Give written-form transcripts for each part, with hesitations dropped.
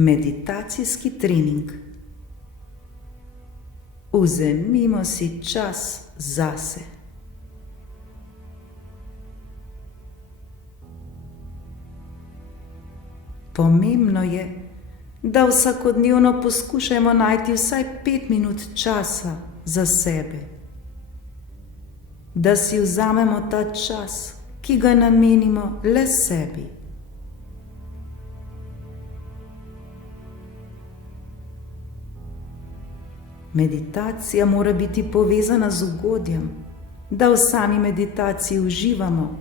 Meditacijski trening. Vzemimo si čas zase. Pomembno je, da vsakodnevno poskušajmo najti vsaj 5 minut časa za sebe. Da si vzamemo ta čas, ki ga namenimo le sebi. Meditacija mora biti povezana z ugodjem, da v sami meditaciji uživamo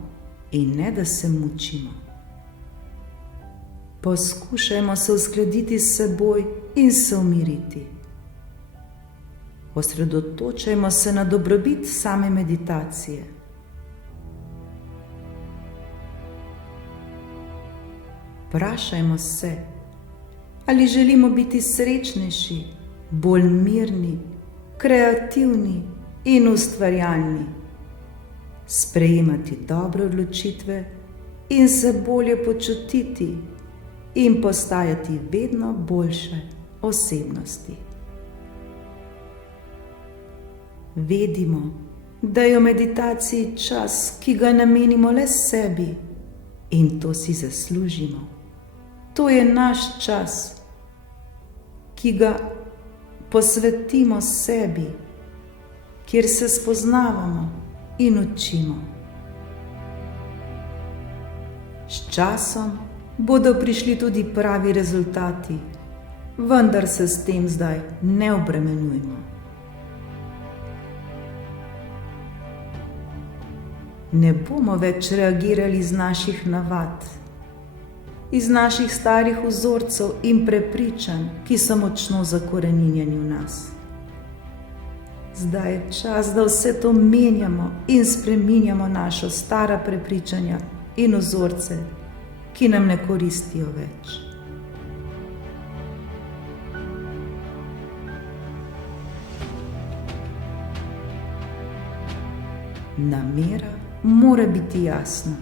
in ne da se mučimo. Poskušajmo se uskladiti s seboj in se umiriti. Osredotočajmo se na dobrobit same meditacije. Vprašajmo se, ali želimo biti srečnejši, bolj mirni, kreativni in ustvarjalni, sprejemati dobre odločitve in se bolje počutiti in postajati vedno boljše osebnosti. Vedimo, da je v meditaciji čas, ki ga namenimo le sebi, in to si zaslužimo. To je naš čas, ki ga posvetimo sebi, kjer se spoznavamo in učimo. S časom bodo prišli tudi pravi rezultati, vendar se s tem zdaj ne obremenjujmo. Ne bomo več reagirali iz naših navad, iz naših starih vzorcev in prepričanj, ki so močno zakoreninjeni v nas. Zdaj je čas, da vse to menjamo in spreminjamo naša stara prepričanja in vzorce, ki nam ne koristijo več. Namera mora biti jasna.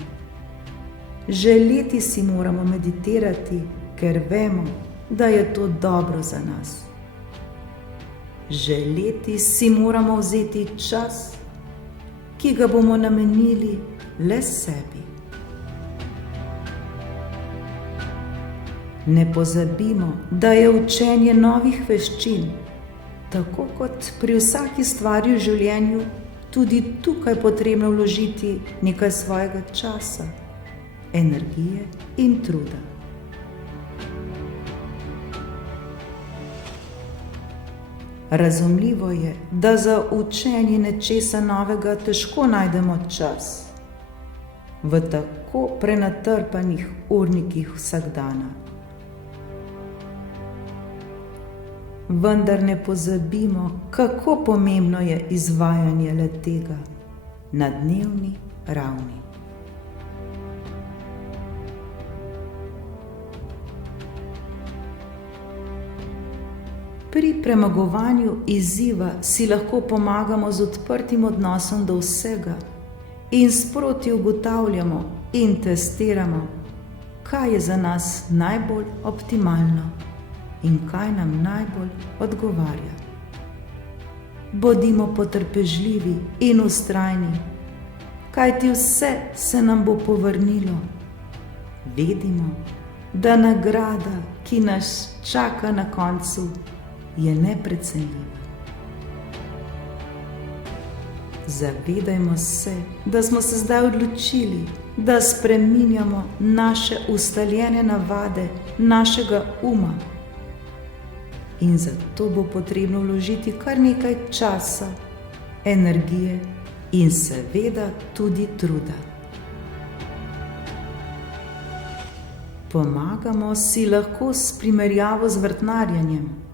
Želeti si moramo meditirati, ker vemo, da je to dobro za nas. Želeti si moramo vzeti čas, ki ga bomo namenili le sebi. Ne pozabimo, da je učenje novih veščin, tako kot pri vsaki stvari v življenju, tudi tukaj potrebno vložiti nekaj svojega časa, energije in truda. Razumljivo je, da za učenje nečesa novega težko najdemo čas v tako prenatrpanih urnikih vsakdana. Vendar ne pozabimo, kako pomembno je izvajanje le-tega na dnevni ravni. Pri premagovanju izziva si lahko pomagamo z odprtim odnosom do vsega in sproti ugotavljamo in testiramo, kaj je za nas najbolj optimalno in kaj nam najbolj odgovarja. Bodimo potrpežljivi in vztrajni, kajti vse se nam bo povrnilo. Vedimo, da nagrada, ki nas čaka na koncu, je neprecenljiva. Zavedajmo se, da smo se zdaj odločili, da spreminjamo naše ustaljene navade našega uma. In zato bo potrebno vložiti kar nekaj časa, energije in seveda tudi truda. Pomagamo si lahko s primerjavo z vrtnarjenjem.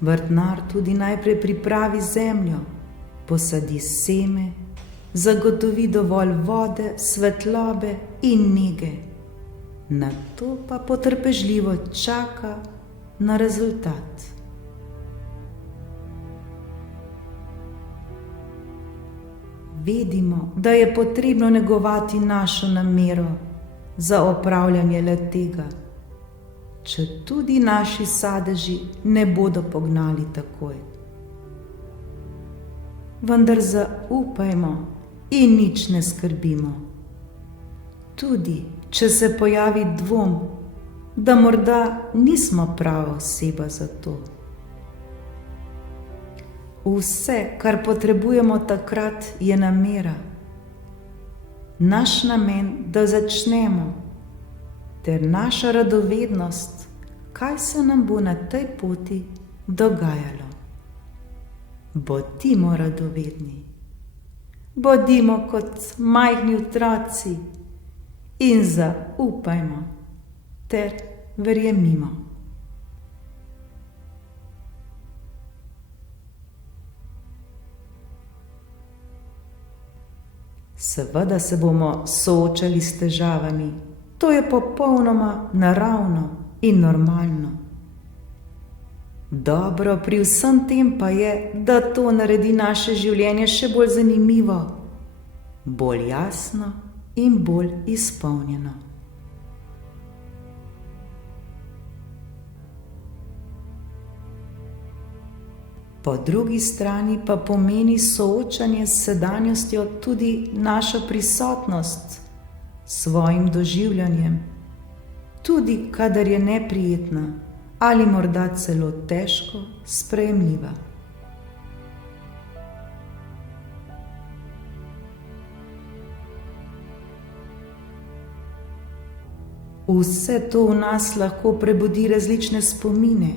Vrtnar tudi najprej pripravi zemljo, posadi seme, zagotovi dovolj vode, svetlobe in nege. Nato pa potrpežljivo čaka na rezultat. Vedimo, da je potrebno negovati našo namero za opravljanje le-tega. če tudi naši sadeži ne bodo pognali takoj. Vendar zaupajmo in nič ne skrbimo. Tudi, če se pojavi dvom, da morda nismo prava oseba za to. Vse, kar potrebujemo takrat, je namera. Naš namen, da začnemo, ter naša radovednost, kaj se nam bo na tej poti dogajalo. Bodimo radovedni, bodimo kot majhni otroci in zaupajmo ter verjemimo. Seveda se bomo soočali s težavami, to je popolnoma naravno in normalno. Dobro pri vsem tem pa je, da to naredi naše življenje še bolj zanimivo, bolj jasno in bolj izpolnjeno. Po drugi strani pa pomeni soočanje s sedanjostjo tudi našo prisotnost s svojim doživljanjem, tudi kadar je neprijetna ali morda celo težko sprejemljiva. Vse to v nas lahko prebudi različne spomine,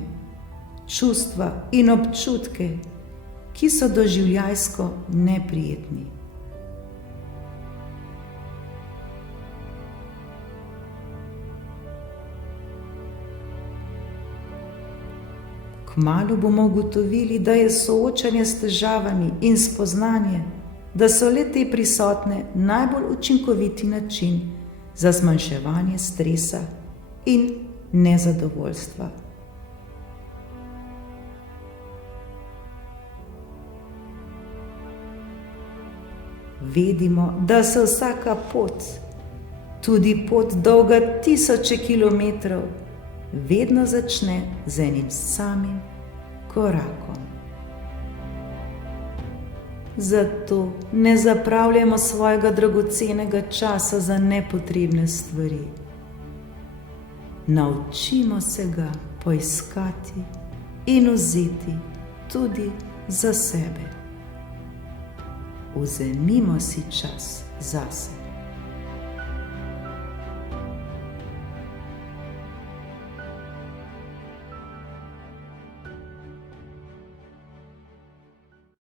čustva in občutke, ki so doživljajsko neprijetni. Kmalu bomo ugotovili, da je soočanje s težavami in spoznanje, da so le te prisotne, najbolj učinkoviti način za zmanjševanje stresa in nezadovoljstva. Vedimo, da se vsaka pot, tudi pot dolga 1000 kilometrov, vedno začne z enim samim korakom. Zato ne zapravljajmo svojega dragocenega časa za nepotrebne stvari. Naučimo se ga poiskati in vzeti tudi za sebe. Vzemimo si čas zase.